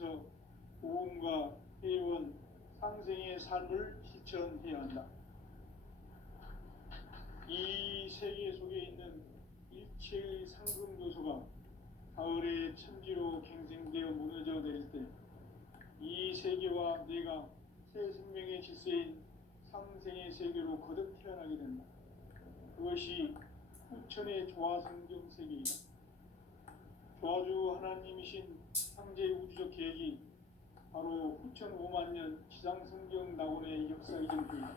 위해서 고음과 회원, 상생의 삶을 실천해야 한다. 이 세계 속에 있는 일체의 상금 요소가 가을의 천지로 갱생되어 무너져 내릴 때 이 세계와 내가 새 생명의 질서인 상생의 세계로 거듭 태어나게 된다. 그것이 후천의 조화성경 세계이다. 조화주 하나님이신 창제 우주적 계획이 바로 후천 5만 년 지상성경 낙원의 역사이던 때이다.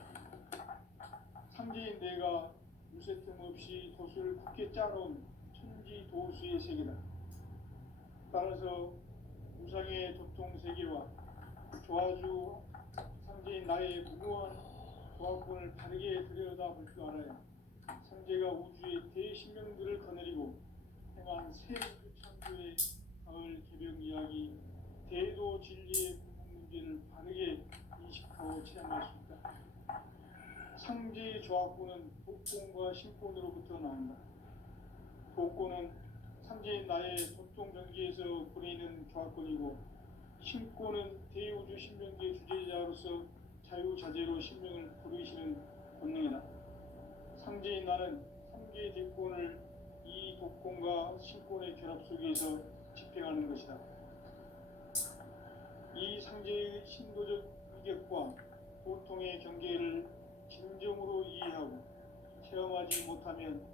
상제인 내가 무쇠틈 없이 돛을 굳게 짜놓은 천지 도수의 세계다. 따라서 우상의 도통 세계와 조화주 상제인 나의 무모한 조화권을 다르게 들여다볼 줄 알아야 상제가 우주의 대신명들을 거느리고 행한 새 우주 창조의 가을 개벽 이야기, 대도 진리의 궁극 문제를 바르게 인식하고 체험할 수 있다. 상제의 조화권은 복권과 신권으로부터 나온다. 복권은 상제인 나의 도통 경계에서 보내는 조화권이고, 신권은 대우주 신명계 주제자로서 자유자재로 신명을 부르시는 본능이다. 상제인 나는 3개의 대권을 이 독권과 신권의 결합 속에서 집행하는 것이다. 이 상제의 신도적 위격과 보통의 경계를 진정으로 이해하고 체험하지 못하면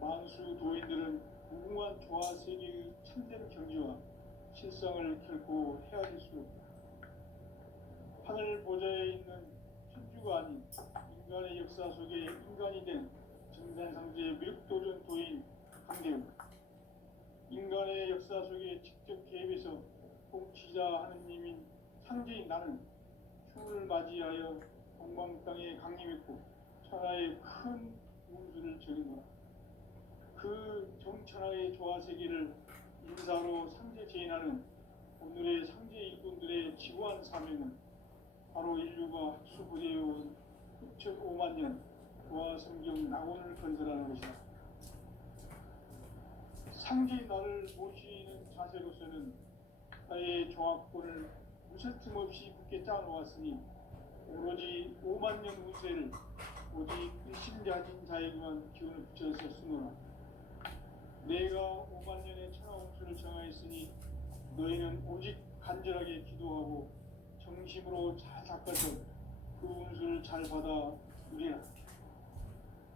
만수 도인들은 무궁한 조화 세계의 참된 경지와 실상을 결코 헤아릴 수 없다. 하늘 보좌에 있는 천주가 아닌 인간의 역사 속에 인간이 된 정산상제의 미륵도전 도인 강대우, 인간의 역사 속에 직접 개입해서 통치자 하느님인 상제인 나는 흉을 맞이하여 동방 땅에 강림했고 천하의 큰 운수를 적인 거라. 그 정천하의 조화세계를 인사로 상제 제인하는 오늘의 상제 일꾼들의 지구한 사명은 바로 인류가 학수부대해온 9,5만 년 조화성경 낙원을 건설하는 것이다. 상제인 나를 모시는 자세로서는 나의 조합권을 무쇠틈 없이 굳게 짜놓았으니 오로지 5만 년 운세를 오직 일심자진 자에게만 기운을 붙여서 쓰노라. 내가 5만 년의 천하운수를 정하였으니 너희는 오직 간절하게 기도하고 정심으로 잘 닦아서 그 운수를 잘 받아 누리라.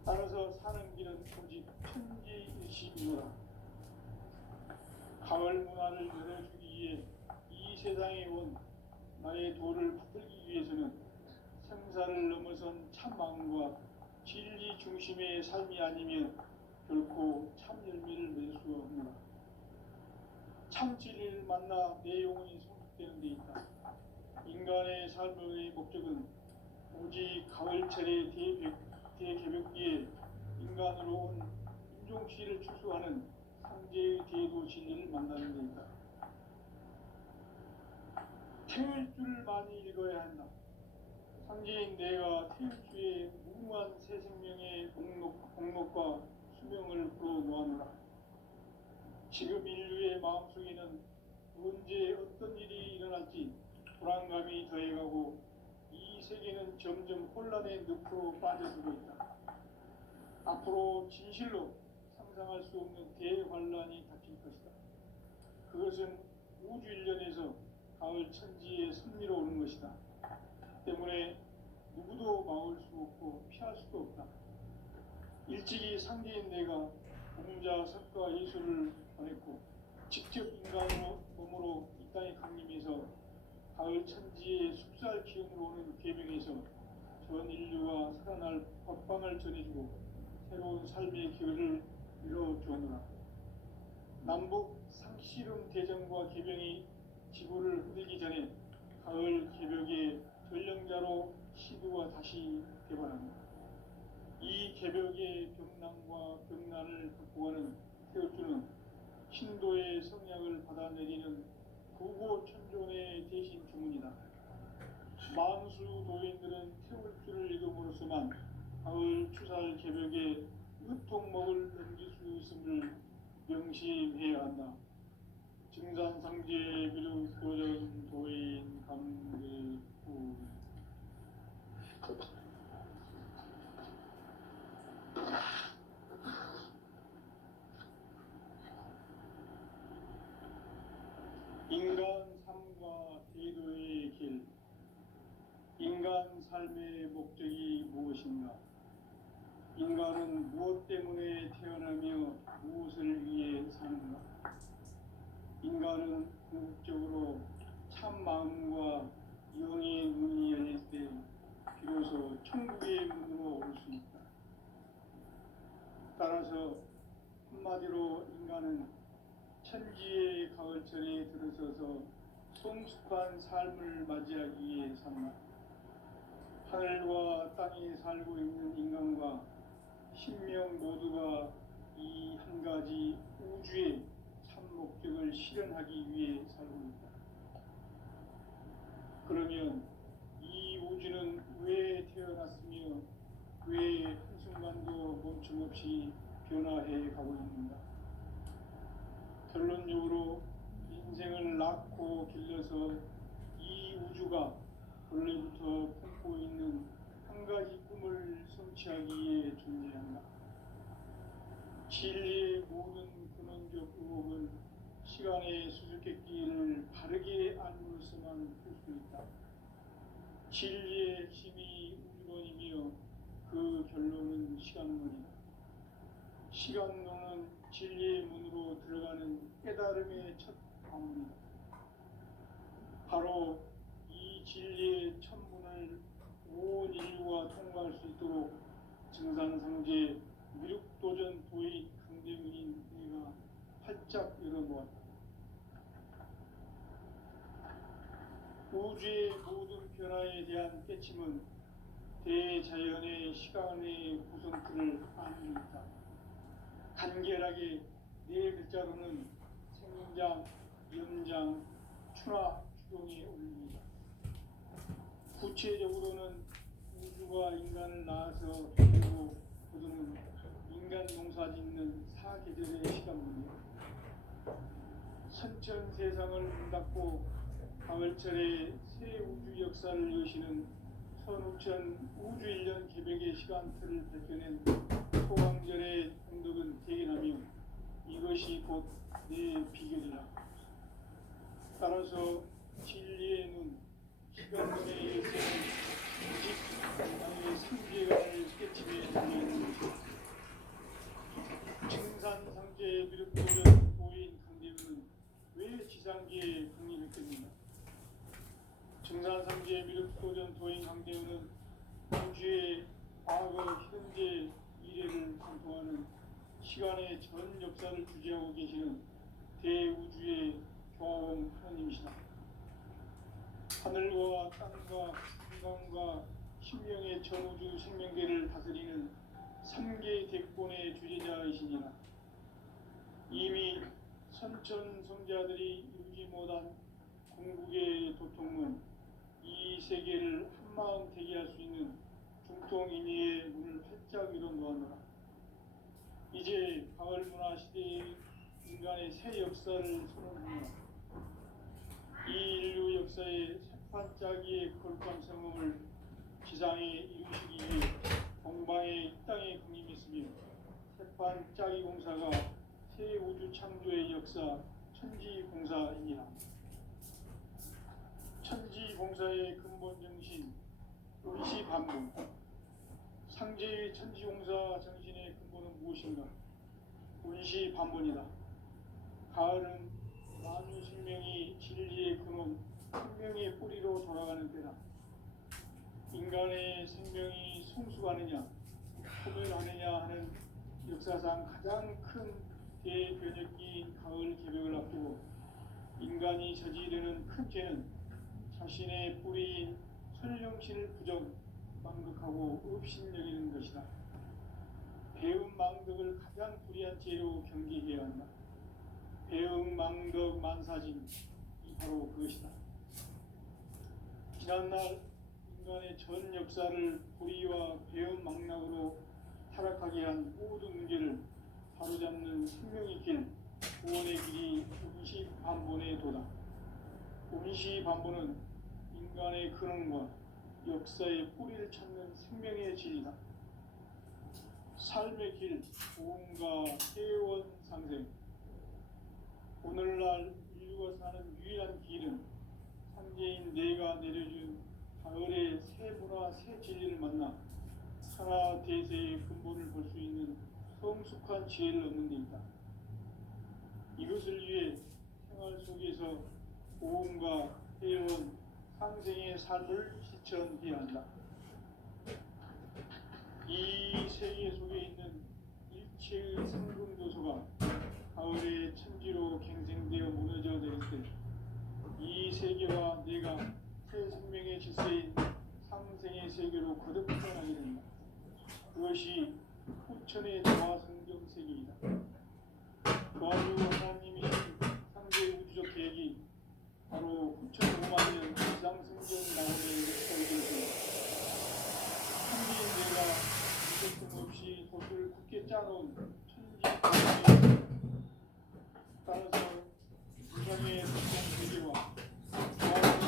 따라서 사는 길은 오직 천지일심이노라. 가을 문화를 열어주기 위해 이 세상에 온 나의 도를 받들기 위해서는 생사를 넘어선 참 마음과 진리 중심의 삶이 아니면 결코 참 열매를 맺을 수가 없노라. 참 진리를 만나 내 영혼이 성숙되는 데 있다. 인간의 삶의 목적은 오직 가을철의 대개벽기에 인간으로 온 인종씨를 추수하는 상제의 대도 진리를 만나는 데 있다. 태일주를 많이 읽어야 한다. 상제인 내가 태일주의 무궁한 새 생명의 공록과 수명을 풀어놓아노라. 지금 인류의 마음속에는 언제 어떤 일이 일어날지 불안감이 더해가고 이 세계는 점점 혼란의 늪으로 빠져들고 있다. 앞으로 진실로 상상할 수 없는 대환란이 닥칠 것이다. 그것은 우주 일련에서 가을 천지에 섭리로 오는 것이다. 때문에 누구도 막을 수 없고 피할 수도 없다. 일찍이 상제인 내가 공자, 석가, 예수를 보냈고 직접 인간으로 몸으로 이 땅에 강림해서 가을 천지의 숲살 기운으로 오는 계명에서 전 인류가 살아날 법방을 전해주고 새로운 삶의 기회를 이뤄주었노라. 남북 상씨름 대전과 개병이 지구를 흔들기 전에 가을 개벽의 전령자로 시두가 다시 개발합니다. 이 개벽의 병난과 병난을 극복하는 태울주는 신도의 성약을 받아내리는 구고천존의 대신 주문이다. 만수 도인들은 태울주를 읽음으로써만 가을 추살 개벽에 으통목을 넘길 수 있음을 명심해야 한다. 증산상제 비륵도전 도인 강대구 인간 삶과 대도의 길. 인간 삶의 목적이 무엇인가? 인간은 무엇 때문에 태어나며 무엇을 위해 사는가? 인간은 궁극적으로 참 마음과 영의 문이 열릴 때 비로소 천국의 문으로 올 수 있다. 따라서 한마디로 인간은 천지의 가을철에 들어서서 성숙한 삶을 맞이하기 위해 산다. 하늘과 땅에 살고 있는 인간과 신명 모두가 이 한 가지 우주의 참 목적을 실현하기 위해 살고 있다. 그러면 이 우주는 왜 태어났으며 왜 한순간도 멈춤없이 변화해 가고 있는가? 결론적으로 인생을 낳고 길러서 이 우주가 원래부터 품고 있는 한 가지 꿈을 성취하기 위해 존재한다. 진리의 모든 근원적 의혹은 시간의 수수께끼를 바르게 알므로서만 풀 수 있다. 진리의 핵심이 우주론이며 그 결론은 시간론이다. 시간론은 진리의 문으로 들어가는 깨달음의 첫 방문이다. 바로 이 진리의 천문을 온 인류가 통과할 수 있도록 증산상제 미륵도전 도의 강대문인 내가 활짝 열어놓았다. 우주의 모든 변화에 대한 깨침은 대자연의 시간의 구성틀을 아는 있다. 간결하게 네 글자로는 생장, 염장, 추나, 추동에 올립니다. 구체적으로는 우주가 인간을 낳아서 키우고 거두는 인간 농사 짓는 사계절의 시간입니다. 선천 세상을 문 닫고 가을철에 새 우주 역사를 여시는 선우천 우주 1년 개백의 시간틀을 밝혀낸 소강절의 공덕은 대견하며 이것이 곧 내 비결이라. 따라서 진리의 눈, 시간론의 열쇠는 오직 나의 승계관을 깨침에 달려있는 것이다. 증산상제 미륵도전 도인 강대문은 왜 지상계에 강림했겠는가? 증산상제 미륵도전 도인 강대문은 우주의 과거, 현재, 미래를 관통하는 시간의 전 역사를 주재하고 계시는 대우주의 교황 하나님이시다. 하늘과 땅과 인간과 신명의 전우주 생명계를 다스리는 3개 대권의 주제자이시니라. 이미 선천 성자들이 이루지 못한 궁극의 도통은 이 세계를 한마음 되게 할 수 있는 중통인의의 문을 활짝 열어놓았노라. 이제 가을 문화 시대의 인간의 새 역사를 선언합니다. 이 인류 역사의 새판짜기의 거룩한 성음을 지상에 이루시기 위해 동방의 이 땅에 강림했으며 새판짜기 공사가 새 우주 창조의 역사 천지공사이니라. 천지공사의 근본 정신 의시반문. 상제의 천지공사 정신의 근본은 무엇인가? 의시반문이다. 가을은 만유 생명이 진리의 근원, 생명의 뿌리로 돌아가는 때다. 인간의 생명이 성숙하느냐, 소멸하느냐 하는 역사상 가장 큰 대변혁기인 가을 개벽을 앞두고 인간이 저지르는 큰 죄는 자신의 뿌리인 설령신을 부정, 망극하고 업신여기는 것이다. 배움 망덕을 가장 불의한 죄로 경계해야 한다. 배움 망덕 만사진, 이 바로 그것이다. 지난날 인간의 전 역사를 불의와 배움 망락으로 타락하게 한 모든 문제를 사로잡는 생명의 길, 구원의 길이 운시반본에 도다. 운시반본은 인간의 근원과 역사의 뿌리를 찾는 생명의 진리다. 삶의 길, 보험과 회원 상생. 오늘날 인류가 사는 유일한 길은 상제인 내가 내려준 가을의 새 문화, 새 진리를 만나 하나 대세의 근본을 볼 수 있는 성숙한 지혜를 얻는 데 있다. 이것을 위해 생활 속에서 보험과 회원, 상생의 삶을 실천해야 한다. 이 세계 속에 있는 일체의 상금 요소가 가을의 천지로 갱생되어 무너져 내릴 때 이 세계와 내가 새 생명의 질서인 상생의 세계로 거듭 태어나게 된다. 그것이 후천의 조화 성경 세계이다. 조화주 하나님이신 상대 우주적 계획이 바로 후천 5만 년 지상승전 나오는 역사에서 천지인 내가 무조건 없이 도시를 굳게 짜놓은 천지 계획에 따라서 인간의 특정 세계와 조화주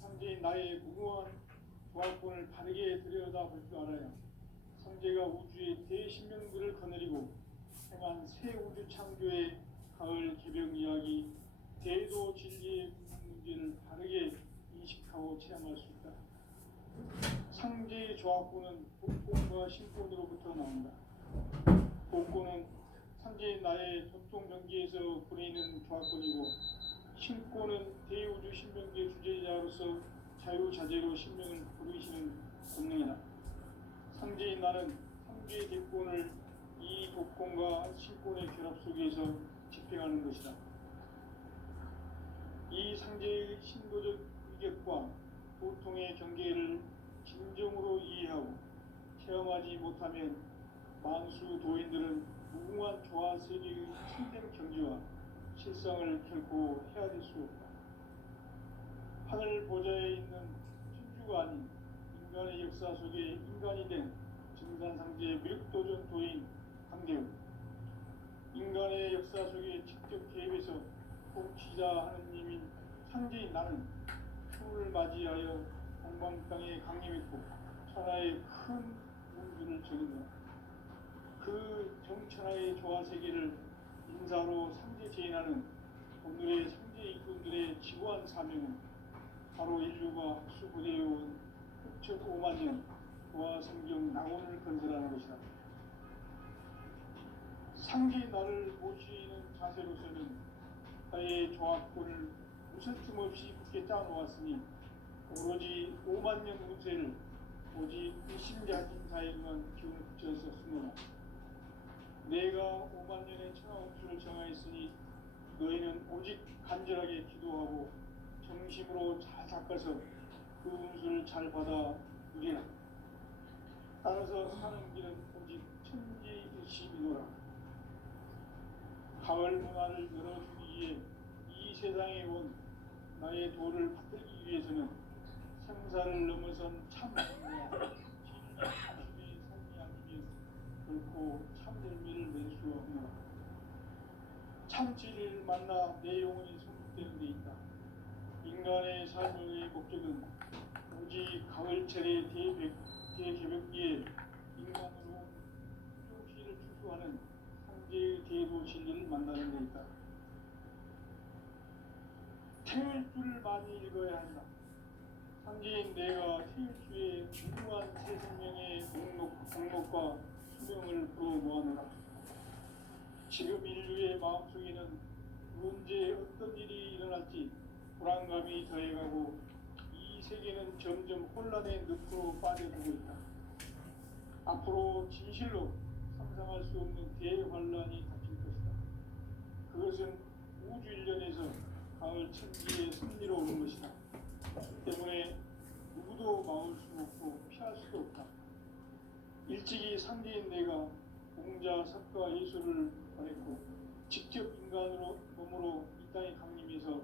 상제인 나의 무모한 조화권을 바르게 들여다볼 줄 알아야 상제가 우주의 대신명들을 거느리고 행한 새 우주 창조의 가을 개벽 이야기, 대도 진리의 문제를 바르게 인식하고 체험할 수 있다. 상제의 조합구는 복권과 신권으로부터 나온다. 복권은 상제인 나의 전통 경기에서 보내는 조합권이고, 신권은 대우주 신명기의 주제자로서 자유자재로 신명을 부르시는 권능이다. 상제인 나는 상제의 대권을 이 복권과 신권의 결합 속에서 집행하는 것이다. 이 상제의 신도적 위격과 보통의 경계를 진정으로 이해하고 체험하지 못하면 만수 도인들은 무궁한 조화 세계의 참된 경지와 실상을 결코 헤아릴 수 없다. 하늘 보좌에 있는 천주가 아닌 인간의 역사 속에 인간이 된 증산상제의 미륵도전 도인 강대우, 인간의 역사 속에 직접 개입해서 통치자 하느님인 상제인 나는 추을 맞이하여 동방땅에 강림했고 천하의 큰 문주를 적인다. 그 정천하의 조화세계를 인사로 상제 제인하는 오늘의 상제 일꾼들의 지구한 사명은 바로 인류가 학수부대해온 6,5만 년 조화성경 낙원을 건설하는 것이다. 상제인 나를 모시는 자세로서는 나의 조합권을 무슨 틈 없이 굳게 짜놓았으니 오로지 5만 년 운세를 오직 일심자진사에만 기운을 붙여서 쓰노라. 내가 5만 년의 천하운수를 정하였으니 너희는 오직 간절하게 기도하고 정심으로 잘 닦아서 그 운수를 잘 받아 누리라. 따라서 사는 길은 오직 천지일심이노라. 가을 문화를 열어주기 위해 이 세상에 온 나의 도를 붙들기 위해서는 생사를 넘어선 참 진리와 진리의 삶이 아니면 결코 참 열매를 낼 수 없노라. 참 진리를 만나 내 영혼이 성숙되는 데 있다. 인간의 삶의 목적은 오직 가을철의 대개벽기에 인간으로 조시를 추수하는 상제의 대도 진리를 만나는 데 있다. 태일주를 많이 읽어야 한다. 상제인 내가 태일주의 무궁한 새 생명의 목록과 수명을 불어 모아노라. 지금 인류의 마음속에는 언제 어떤 일이 일어날지 불안감이 더해가고 이 세계는 점점 혼란의 늪으로 빠져들고 있다. 앞으로 진실로 상상할 수 없는 대환란이 닥칠 것이다. 그것은 우주 일련에서 가을 천지에 승리로 오는 것이다. 때문에 누구도 막을 수 없고 피할 수도 없다. 일찍이 상제인 내가 공자, 석가, 예수를 보냈고 직접 인간으로 몸으로 이 땅에 강림해서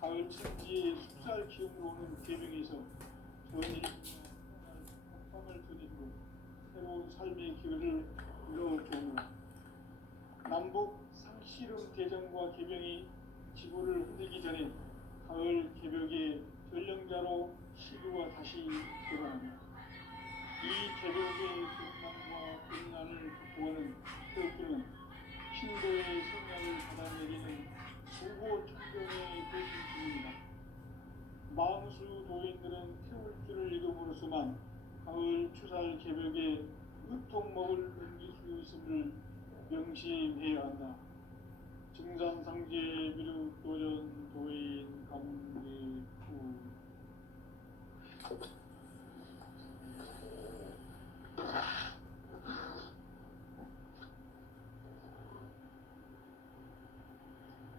가을 천지의 숲살 기운으로 오는 계명에서 전일과 복방을 드리고 새로운 삶의 기회를 이뤄주오노라. 남북 씨름 대전과 개병이 지구를 흔들기 전에 가을 개벽의 전령자로 시류가 다시 돌아옵니다. 이 개벽의 등난과 등난을 극복하는 태극기는 신도의 성량을 받아내리는 수고 총병의 대신 중입니다. 망수 도인들은 태울 줄을 이름으로서만 가을 추살 개벽에 으통먹을 넘길 수 있음을 명심해야 한다. 증산상제 미륵도전 도인 감리후.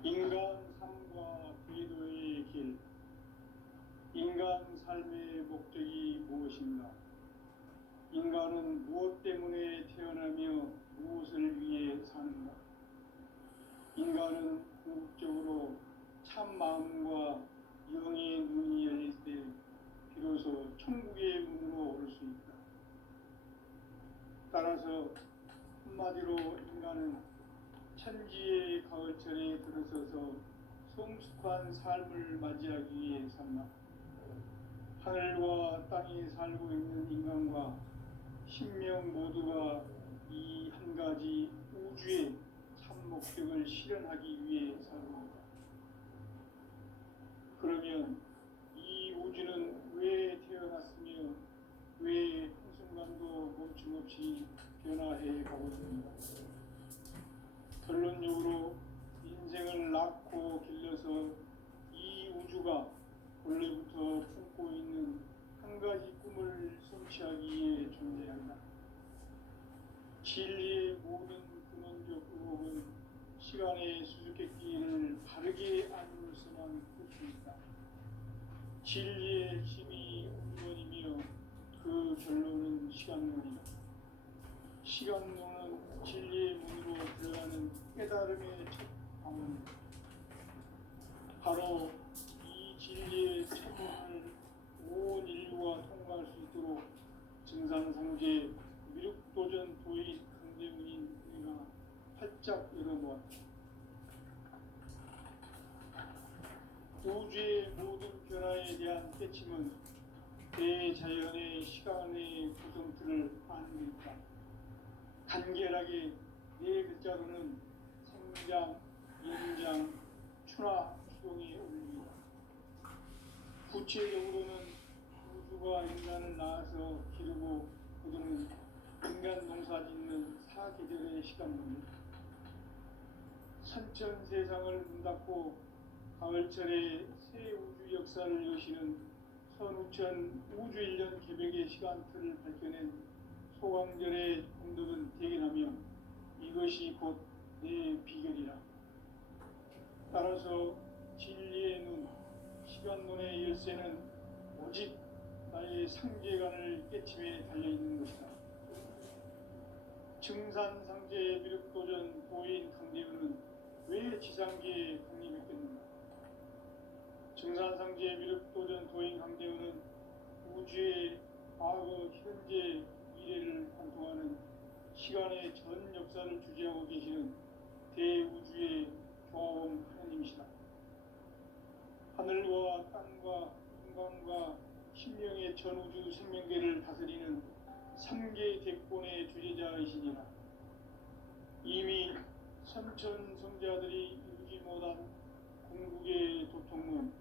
인간 삶과 궤도의 길. 인간 삶의 목적이 무엇인가? 인간은 무엇 때문에 태어나며 무엇을 위해 사는가? 인간은 궁극적으로 참 마음과 영의 눈이 열릴 때 비로소 천국의 문으로 올 수 있다. 따라서 한마디로 인간은 천지의 가을철에 들어서서 성숙한 삶을 맞이하기 위해 산다. 하늘과 땅에 살고 있는 인간과 신명 모두가 이 한 가지 우주의 참 목적을 실현하기 위해 사는 다. 그러면 이 우주는 왜 태어났으며 왜 한순간도 멈춤없이 변화해 가고 있는가? 결론적으로 인생을 낳고 길러서 이 우주가 원래부터 품고 있는 한 가지 꿈을 성취하기 위해 존재한다. 진리의 모든 근원적 의혹은 시간의 수수께끼를 바르게 알므로서만 풀 수 있다. 진리의 핵심이 우주론이며 그 결론은 시간론이다. 시간론은 진리의 문으로 들어가는 깨달음의 첫 방문이다. 바로 이 진리의 첫 문을 온 인류가 통과할 수 있도록 증산상제 미륵도전 도의 강대문인 우리가 활짝 열어보았다. 우주의 모든 변화에 대한 깨침은 대자연의 시간의 구성틀을 아는 것이다. 간결하게 네 글자로는 생장, 연장, 추나 추동에 올립니다. 구체적으로는 우주가 인간을 낳아서 기르고 거두는 인간 농사 짓는 사계절의 시간입니다. 선천 세상을 문 닫고 가을철에 새 우주 역사를 여시는 선우천 우주 1년 개벽의 시간틀을 밝혀낸 소강절의 공덕은 대견하며 이것이 곧 내 비결이라. 따라서 진리의 눈, 시간론의 열쇠는 오직 나의 상계관을 깨침에 달려있는 것이다. 증산상제 미륵도전 도인 강대우는 왜 지상계에 강림했겠는가? 증산상제 미륵도전 도인 강대우는 우주의 과거, 현재, 미래를 관통하는 시간의 전 역사를 주재하고 계시는 대우주의 교황 하나님이시다. 하늘과 땅과 인간과 신명의 전우주 생명계를 다스리는 3개 대권의 주제자이시니라. 이미 선천 성자들이 이루지 못한 궁극의 도통은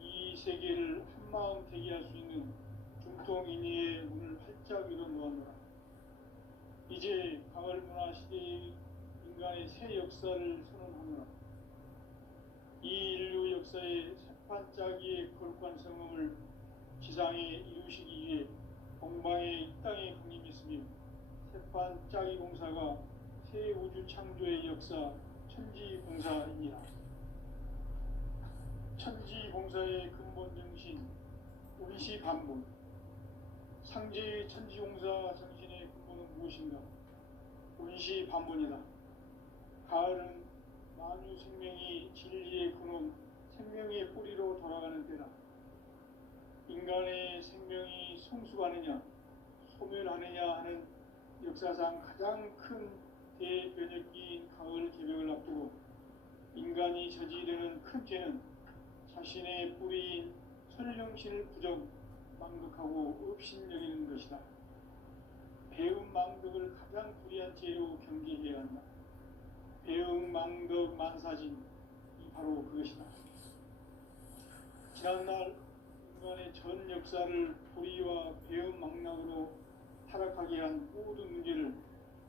이 세계를 한마음 되게 할 수 있는 중통인의의 문을 활짝 열어놓았노라. 이제 가을 문화 시대의 인간의 새 역사를 선언하노라. 이 인류 역사의 새판짜기의 거룩한 성음을 지상에 이루시기 위해 공방에 이 땅에 강림했으며 새판짜기 공사가 새 우주 창조의 역사 천지공사이니라. 천지공사의 근본 정신 운시반복. 상제의 천지공사 정신의 근본은 무엇인가? 운시반복이다. 가을은 만유 생명이 진리의 근원, 생명의 뿌리로 돌아가는 때다. 인간의 생명이 성숙하느냐, 소멸하느냐 하는 역사상 가장 큰 대변혁기인 가을 개벽을 앞두고 인간이 저지르는 큰 죄는 자신의 뿌리인 설령신을 부정, 망극하고 업신여기는 것이다. 배음 망덕을 가장 불의한 죄로 경계해야 한다. 배음 망덕 만사진이 바로 그것이다. 지난날 인간의 전 역사를 불의와 배음 망락으로 타락하게 한 모든 문제를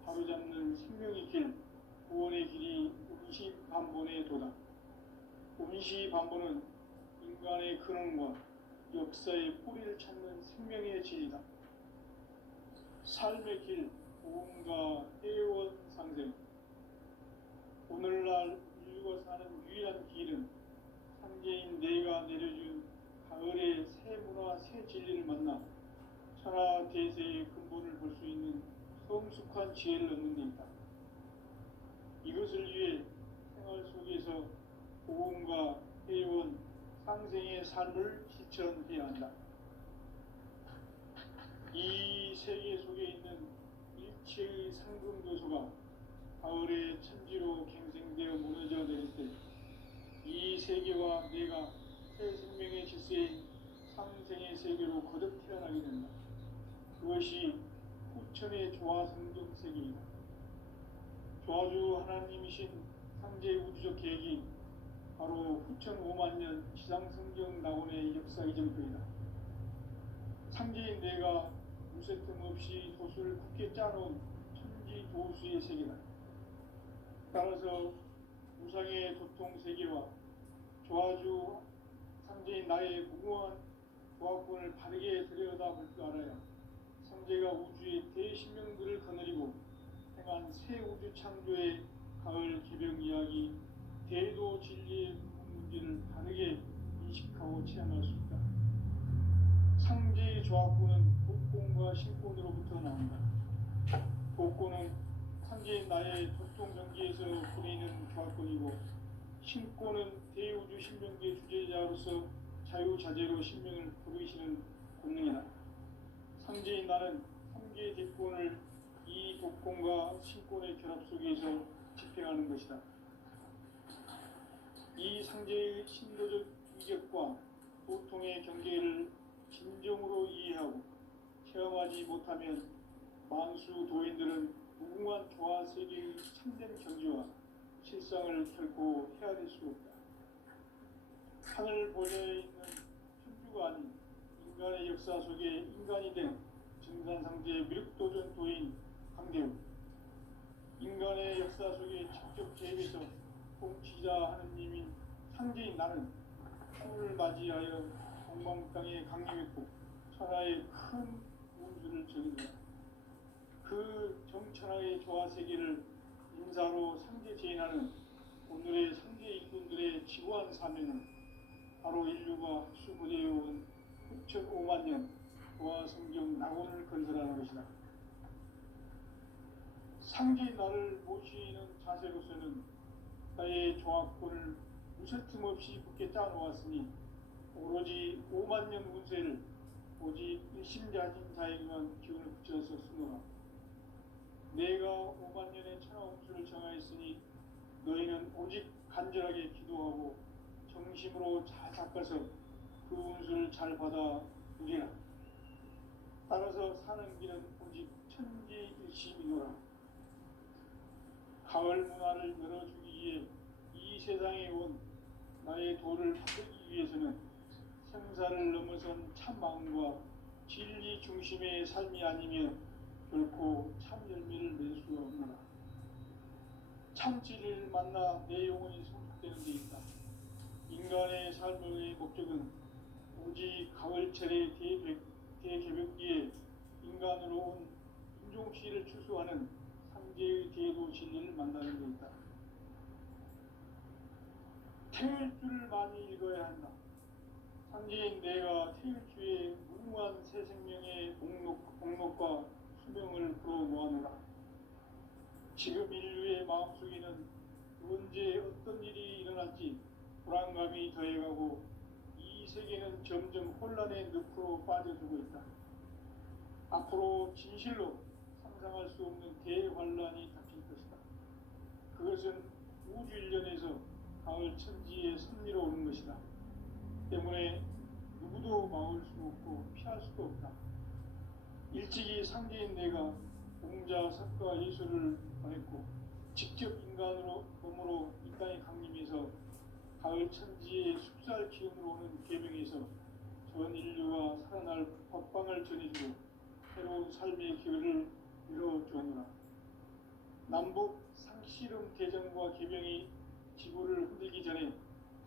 바로잡는 생명의 길, 구원의 길이 운시반본에 도다. 운시반본은 인간의 근원과 역사의 뿌리를 찾는 생명의 진리다. 삶의 길, 복음과 해원 상생. 오늘날 인류가 사는 유일한 길은 상제인 내가 내려준 가을의 새 문화, 새 진리를 만나 천하 대세의 근본을 볼 수 있는 성숙한 지혜를 얻는 데 있다. 이것을 위해 생활 속에서 복음과 해원, 상생의 삶을 실천해야 한다. 이 세계 속에 있는 일체의 상금교수가 가을의 천지로 갱생되어 무너져 내릴 때 이 세계와 내가 새 생명의 질서인 상생의 세계로 거듭 태어나게 된다. 그것이 후천의 조화성경 세계이다. 조화주 하나님이신 상제의 우주적 계획이 바로 후천 5만 년 지상성경 낙원의 역사 이전표이다. 상제인 내가 무쇠틈 없이 도수를 굳게 짜놓은 천지 도수의 세계다. 따라서 우상의 도통 세계와 조화주 상제인 나의 무궁한 조화권을 바르게 들여다볼 줄 알아야 상제가 우주의 대신명들을 거느리고 행한 새 우주 창조의 가을 개병 이야기, 대도 진리의 문제를 바르게 인식하고 체험할 수 있다. 상제의 조화권은 복권과 신권으로부터 나온다. 복권은 상제인 나의 도통 경계에서 부리는 조화권이고, 신권은 대우주 신명계 주제자로서 자유자재로 신명을 부르시는 권능이다. 상제인 나는 상계 대권을 이 복권과 신권의 결합 속에서 집행하는 것이다. 이 상제의 신도적 위격과 보통의 경계를 진정으로 이해하고 체험하지 못하면 만수 도인들은 무궁한 조화 세계의 참된 경지와 실상을 결코 헤아릴 수 없다. 하늘 보좌에 있는 천주가 아닌 인간의 역사 속에 인간이 된 증산상제의 미륵도전 도인 강대우, 인간의 역사 속에 직접 개입해서 통치자 하느님인 상제인 나는春을 맞이하여 동방 땅에 강림했고 천하의 큰 운수를 전했다. 그 정천하의 조화 세계를 인사로 상제 제인하는 오늘의 상제 일꾼들의 지구한 사명은 바로 인류가 학수고대해온 9,5만 년 조화 성경 낙원을 건설하는 것이다. 상제인 나를 모시는 자세로서는 나의 조화권을 무쇠 틈 없이 굳게 짜놓았으니 오로지 5만 년 운세를 오직 일심자진 자에게만 기운을 붙여서 쓰노라. 내가 5만 년의 천하 운수를 정하였으니 너희는 오직 간절하게 기도하고 정심으로 잘 닦아서 그 운수를 잘 받아 누리라. 따라서 사는 길은 오직 천지일심이노라. 가을 문화를 열어주기 위해 이 세상에 온 나의 도를 받기 위해서는 생사를 넘어선 참 마음과 진리 중심의 삶이 아니면 결코 참 열매를 낼 수 없노라. 참 진리를 만나 내 영혼이 성숙되는 데 있다. 인간의 삶의 목적은 오직 가을철의 대개벽기에 인간으로 온 인종시를 추수하는 상제의 대도 진리를 만나는 데 있다. 태일주를 많이 읽어야 한다. 상제인 내가 태일주의 무궁한 새 생명의 목록과 수명을 풀어 모아노라. 지금 인류의 마음속에는 언제 어떤 일이 일어날지 불안감이 더해가고 이 세계는 점점 혼란의 늪으로 빠져들고 있다. 앞으로 진실로 상상할 수 없는 대환란이 닥칠 것이다. 그것은 우주 일련에서 가을 천지에 섭리로 오는 것이다. 때문에 누구도 막을 수 없고 피할 수도 없다. 일찍이 상제인 내가 공자, 석가, 예수를 보냈고 직접 인간으로 몸으로 이 땅에 강림해서 가을 천지의 숲살 기운으로 오는 계명에서 전 인류가 살아날 법방을 전해주고 새로운 삶의 기회를 이뤄주었노라. 남북 상씨름 대전과 계명이 지구를 흔들기 전에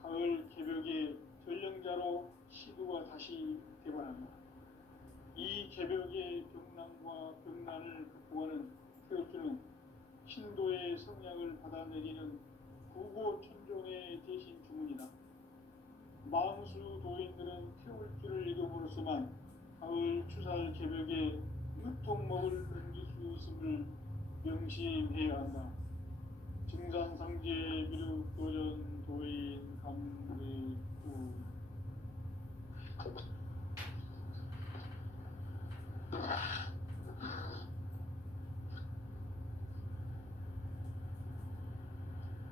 가을 개벽의 전령자로 시두가 다시 대관한다. 이 개벽의 병난과 병난을 극복하는 태울주는 신도의 성량을 받아내리는 구고천종의 대신 주문이다. 망수 도인들은 태울주를 읽음으로써만 가을 추살 개벽에 유통목을 넘길 수 있음을 명심해야 한다. 증산상제 미륵도전 도인 감대구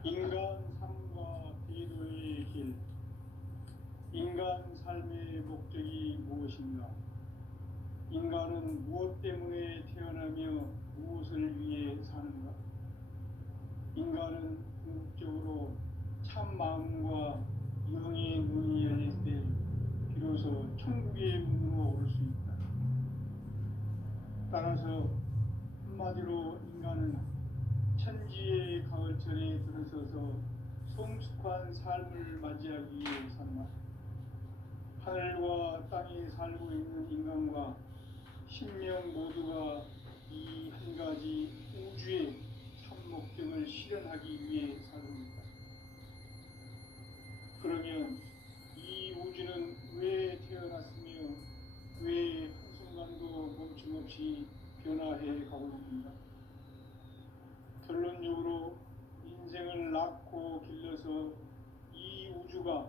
인간 삶과 대도의 길. 인간 삶의 목적이 무엇인가? 인간은 무엇 때문에 태어나며 무엇을 위해 사는가? 인간은 궁극적으로 참 마음과 영의 문이 열릴 때 비로소 천국의 문으로 오를 수 있다. 따라서 한마디로 인간은 천지의 가을철에 들어서서 성숙한 삶을 맞이하기 위해 산다. 하늘과 땅에 살고 있는 인간과 신명 모두가 이 한 가지 우주의 참 목적을 실현하기 위해 살고있다. 그러면 이 우주는 왜 태어났으며 왜 한순간도 멈춤없이 변화해 가고 있는가? 결론적으로 인생을 낳고 길러서 이 우주가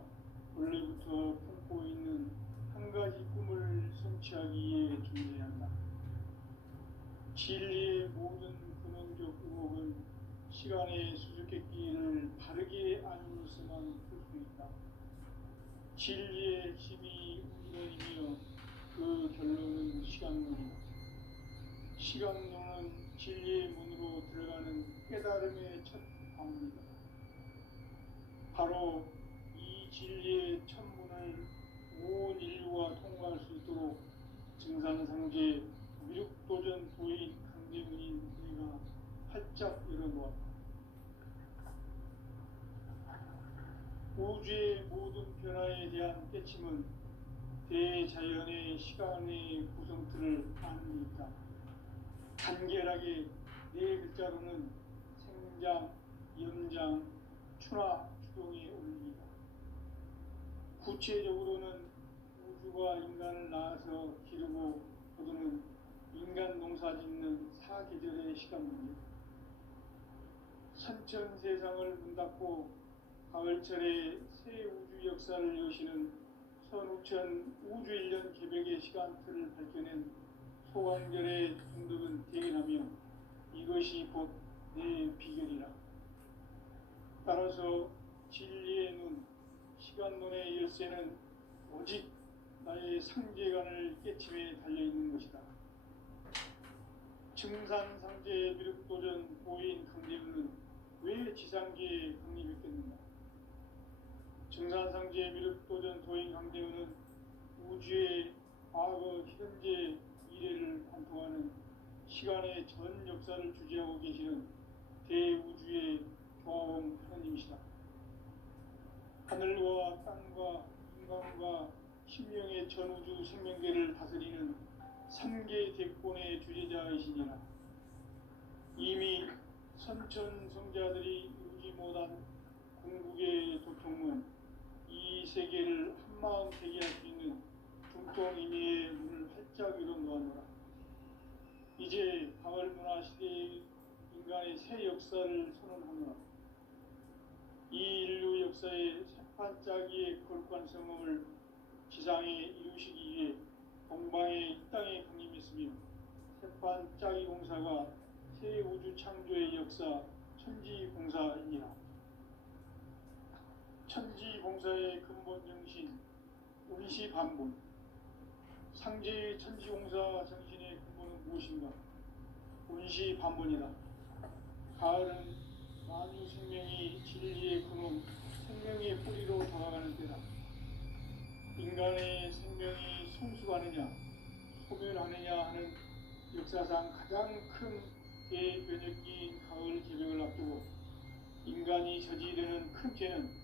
원래부터 품고 있는 한 가지 꿈을 성취하기 위해 존재한다. 진리의 모든 근원적 의혹은 시간의 수수께끼를 바르게 알므로서만 풀 수 있다. 진리의 핵심이 운명이며 그 결론은 시간론이다. 시간론은 진리의 문으로 들어가는 깨달음의 첫 방문이다. 바로 이 진리의 첫 문을 온 인류가 통과할 수 있도록 증산상제 미륵도전 도인 강대문인 우리가 활짝 열어놓았다. 우주의 모든 변화에 대한 깨침은 대자연의 시간의 구성틀을 아는 있다. 간결하게 네 글자로는 생장, 연장, 추나 추동의 원리이다. 구체적으로는 우주가 인간을 낳아서 기르고 거두는 인간 농사 짓는 사계절의 시간 문제. 선천 세상을 문 닫고 가을철에 새 우주 역사를 여시는 선우천 우주 1년 개벽의 시간틀을 밝혀낸 소강절의 중독은 대견하며 이것이 곧 내 비결이라. 따라서 진리의 눈, 시간론의 열쇠는 오직 나의 상제관을 깨침에 달려있는 것이다. 증산상제 미륵도전 보인 강대문은 왜 지상계에 강림했겠는가? 증산상제 미륵도전 도인 강대문은 우주의 과거, 현재, 미래를 관통하는 시간의 전 역사를 주재하고 계시는 대우주의 교황 하나님이시다. 하늘과 땅과 인간과 신명의 전우주 생명계를 다스리는 3개 대권의 주제자이시니라. 이미 선천성자들이 이루지 못한 궁극의 도통은 이 세계를 한마음 되게 할 수 있는 중통임의의 문을 활짝 열어놓았노라. 이제 가을 문화 시대의 인간의 새 역사를 선언하노라. 이 인류 역사의 새판짜기의 거룩한 성험을 지상에 이루시기 위해 동방의 이 땅에 강림했으며 새판짜기 공사가 새 우주 창조의 역사 천지공사이니라. 천지공사의 근본 정신 운시반본. 상제의 천지공사 정신의 근본은 무엇인가? 운시반본이다. 가을은 만유 생명이 진리의 근원, 생명의 뿌리로 다가가는 때다. 인간의 생명이 성숙하느냐, 소멸하느냐 하는 역사상 가장 큰 대변혁기인 가을 개벽을 앞두고 인간이 저지르는 큰 죄는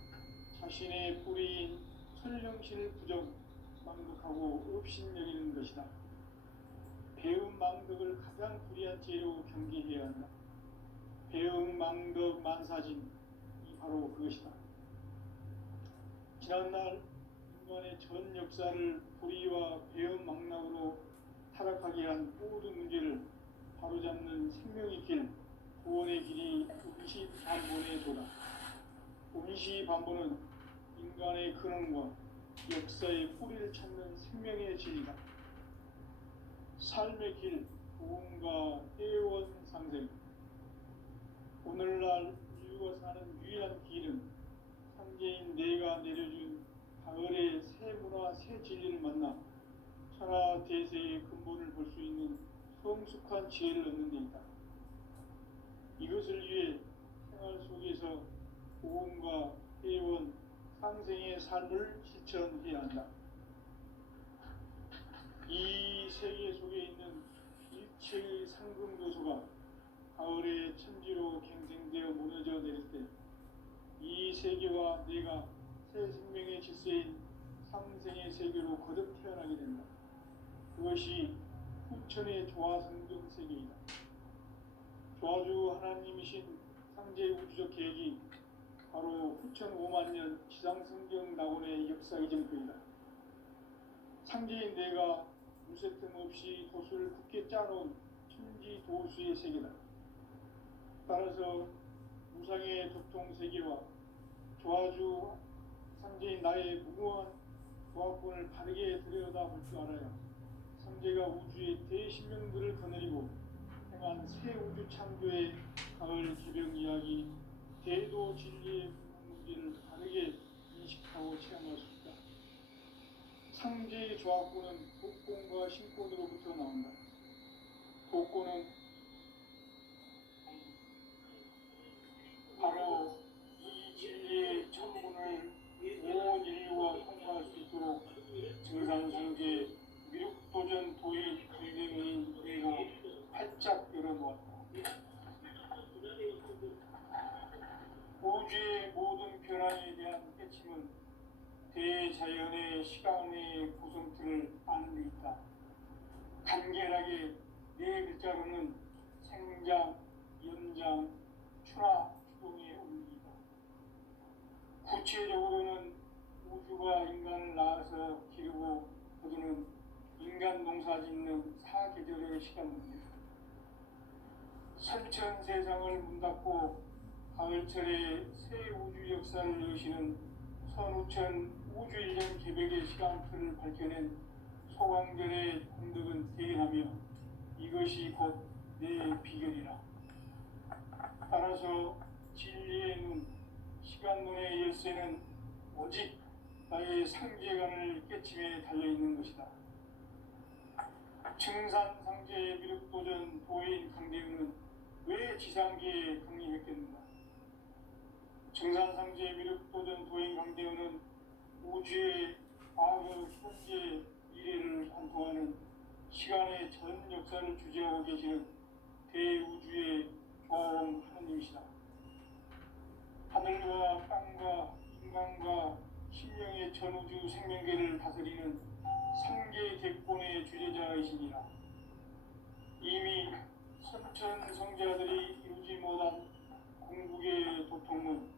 자신의 뿌리인 설령신을 부정, 망덕하고 업신여기는 것이다. 배음 망덕을 가장 불의한 죄로 경계해야 한다. 배음 망덕 만사진이 바로 그것이다. 지난날 인간의 전 역사를 불의와 배음 망락으로 타락하게 한 모든 문제를 바로잡는 생명의 길, 구원의 길이 운시반본의 도다. 운시반본은 인간의 근원과 역사의 뿌리를 찾는 생명의 진리다. 삶의 길, 구원과 해원 상생. 오늘날 인류가 사는 유일한 길은 상제인 내가 내려준 가을의 새 문화, 새 진리를 만나 천하 대세의 근본을 볼 수 있는 성숙한 지혜를 얻는 데 있다. 이것을 위해 생활 속에서 보험과 회원, 상생의 삶을 실천해야 한다. 이 세계 속에 있는 일체의 상금 요소가 가을의 천지로 갱생되어 무너져 내릴 때 이 세계와 내가 새 생명의 질서인 상생의 세계로 거듭 태어나게 된다. 그것이 후천의 조화성경 세계이다. 조화주 하나님이신 상제 우주적 계획이 바로 후천 5만 년 지상성경 낙원의 역사 이전표이다. 상제인 내가 무쇠 틈 없이 도수를 굳게 짜놓은 천지 도수의 세계다. 따라서 무상의 도통 세계와 조화주 상제인 나의 무궁한 조화권을 바르게 들여다볼 줄 알아야 상제가 우주의 대신명들을 거느리고 행한 새 우주 창조의 가을 개벽 이야기, 대도 진리의 문제를 바르게 인식하고 체험할 수 있다. 상제의 조화권은 복권과 신권으로부터 나온다. 복권은 바로 이 진리의 천문을 온 인류가 통과할 수 있도록 증산승계 미륵도전 도의 강대문인 내가 활짝 열어놓았다. 우주의 모든 변화에 대한 깨침은 대자연의 시간의 구성틀을 아는 데 있다. 간결하게 네 글자로는 생장, 연장, 추나, 추동의 온기이다. 구체적으로는 우주가 인간을 낳아서 기르고 거두는 인간 농사 짓는 사계절의 시간 문제. 선천 세상을 문닫고 가을철에 새 우주 역사를 여시는 선우천 우주 1년 개벽의 시간표를 밝혀낸 소강들의 공덕은 대견하며 이것이 곧 내 비결이라. 따라서 진리의 눈, 시간론의 열쇠는 오직 나의 상제관을 깨침에 달려있는 것이다. 증산상제의 미륵도전 도인 강대우는 왜 지상계에 강림했겠는가? 증산상제의 미륵도전 도인 강대우는 우주의 과거, 현재, 미래를 관통하는 시간의 전 역사를 주재하고 계시는 대우주의 조화원 하나님이시다. 하늘과 땅과 인간과 신령의 전우주 생명계를 다스리는 상계 객본의 주제자이시니라. 이미 선천 성자들이 이루지 못한 궁극의 도통은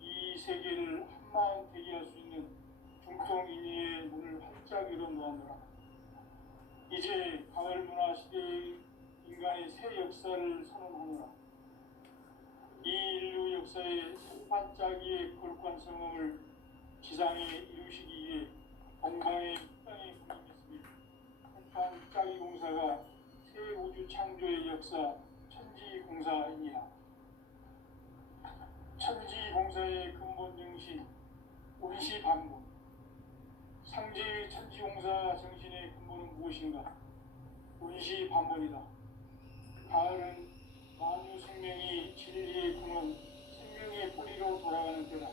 이 세계를 한마음 되게 할 수 있는 중통인의의 문을 활짝 열어놓았노라. 이제 가을 문화 시대의 인간의 새 역사를 선언하노라. 이 인류 역사의 반짝이의 거룩한 성험을 지상에 이루시기 위해 건강의 땅에 군림했으며 한판 짜기 공사가 새 우주 창조의 역사 천지공사이니라. 천지공사의 근본 정신 상제의 천지공사 정신의 근본은 무엇인가? 운시반본이다. 가을은 만유 생명이 진리의 근원, 생명의 뿌리로 돌아가는 때다.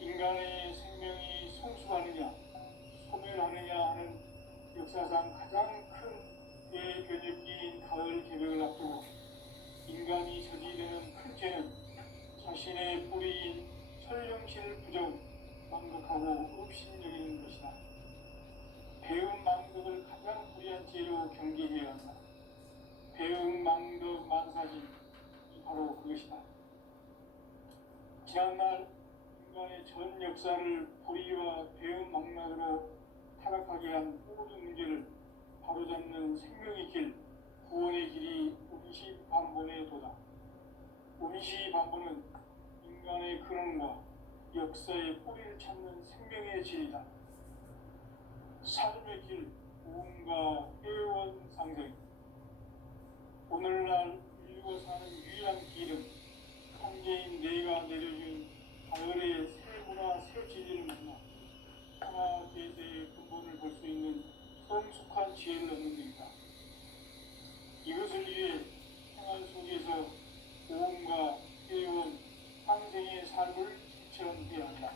인간의 생명이 성숙하느냐, 소멸하느냐 하는 역사상 가장 큰 대변혁기인 가을 개벽을 앞두고 인간이 저지르는 큰 죄는 자신의 뿌리인 설령신을 부정, 망극하고 업신여기는 것이다. 배움 망덕을 가장 불의한 죄로 경계해야 한다. 배움 망덕 만사진이 바로 그것이다. 지난날 인간의 전 역사를 불의와 배움 망락으로 타락하게 한 모든 문제를 바로잡는 생명의 길, 구원의 길이 운시반본의 도다. 운시반본은 인간의 근원과 역사의 뿌리를 찾는 생명의 진이다. 삶의 길, 무언가 회원상생. 오늘날 인류가 사는 유일한 길은 형제인 내가 내려준 가을의 새 문화, 새 진리를 만나 평화 대세의 근본을 볼 수 있는 성숙한 지혜를 얻는 데이다. 이것을 위해 생활 속에서 모험과 회원, 상생의 삶을 실천해야 한다.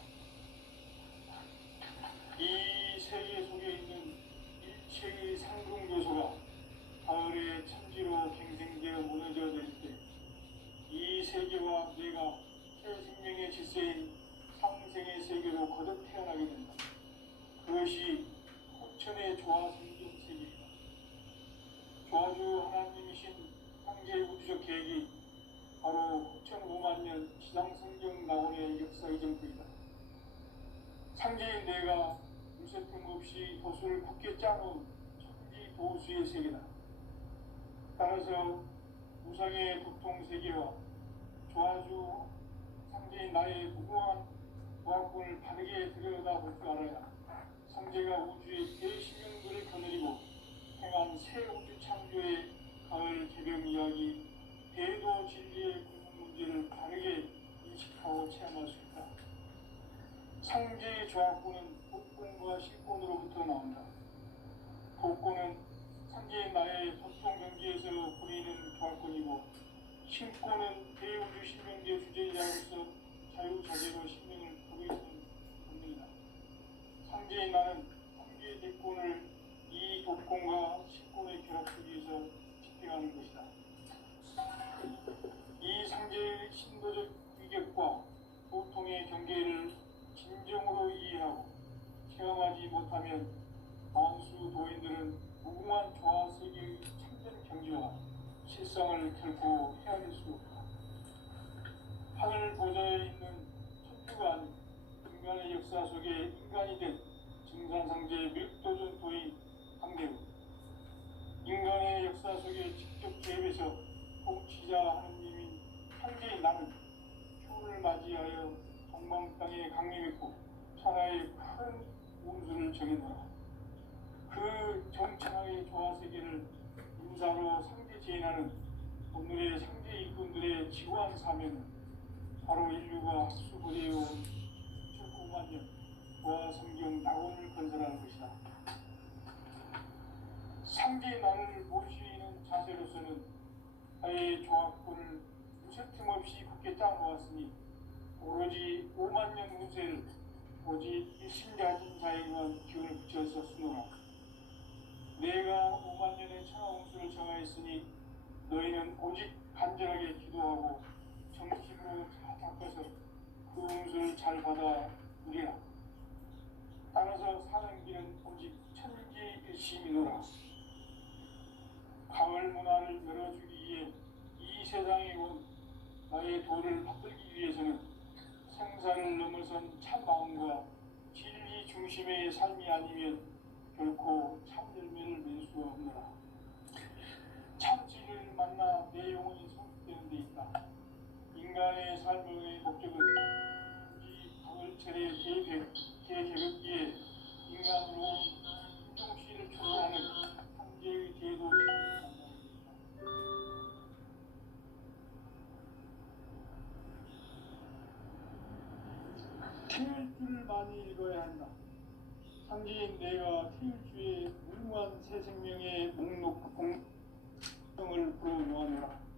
이 세계 속에 있는 일체의 상승 요소가 가을의 천지로 갱생되어 무너져 내릴 때 이 세계와 내가 새 생명의 질서인 상생의 세계로 거듭 태어나게 된다. 그것이 호천의 조화 생존 세계이다. 조화주 하나님이신 상제의 우주적 계획이 바로 호천 5만 년 지상성경 낙원의 역사 이전부이다. 상제인 내가 물새틈 없이 도수를 굳게 짜놓은 천지 도수의 세계다. 따라서 무상의 도통 세계와 조화주 상제인 나의 무궁한 조화권을 바르게 들여다볼 줄 알아야 상제가 우주의 대신명들을 거느리고 행한 새 우주 창조의 가을 개벽 이야기, 대도 진리의 궁극 문제를 바르게 인식하고 체험할 수 있다. 상제의 조화권은 복권과 신권으로부터 나온다. 복권은 상제인 나의 전통 경지에서 부리는 조화권이고, 신권은 대우주 신명계 주제자로서 자유자재로 신명을 보고 있는 본능이다. 상제인 나는 상제의 대권을 이 독권과 신권의 결합 속에서 집행하는 것이다. 이 상제의 신도적 위격과 보통의 경계를 진정으로 이해하고 체험하지 못하면 만수 도인들은 무궁한 조화 세계의 참된 경지와 실상을 결코 헤아릴 수 없다. 하늘 보좌에 있는 천주가 아닌 인간의 역사 속에 인간이 된 증산상제의 밀도전 도인 강대우, 인간의 역사 속에 직접 개입해서 통치자 하느님인 상제인 나는 휴를 맞이하여 동방 땅에 강림했고 천하의 큰 운수를 정해놓아 그 정천하의 조화 세계를 인사로 상제 제인하는 오늘의 상제 일꾼들의 지고한 사명은 바로 인류가 학수고대해온 5만 년 조화 성경 낙원을 건설하는 것이다. 상제 나를 모시는 자세로서는 나의 조화권을 무쇠틈 없이 굳게 짜놓았으니 오로지 5만 년 운세를 오직 일심가진 자에게만 기운을 붙여서 쓰노라. 내가 5만 년의 천하 운수를 정하였으니 너희는 오직 간절하게 기도하고 정심으로 잘 닦아서 그 운수를 잘 받아 누리라. 따라서 사는 길은 오직 천지일심이노라. 가을 문화를 열어주기 위해 이 세상에 온 나의 도를 받들기 위해서는 생사를 넘어선 참 마음과 진리 중심의 삶이 아니면 결코 참 열매를 맺을 수가 없노라. 참 진리를 만나 내 영혼이 성숙되는 데 있다. 인간의 삶의 목적은 이 가을철의 대개벽기에 인간으로 인종시를 초월하는 상제의 대도 태일 줄을 많이 읽어야 한다. 상지인 내가 태일주의 무궁한 새 생명의 목록 공성을 불어놓아노라.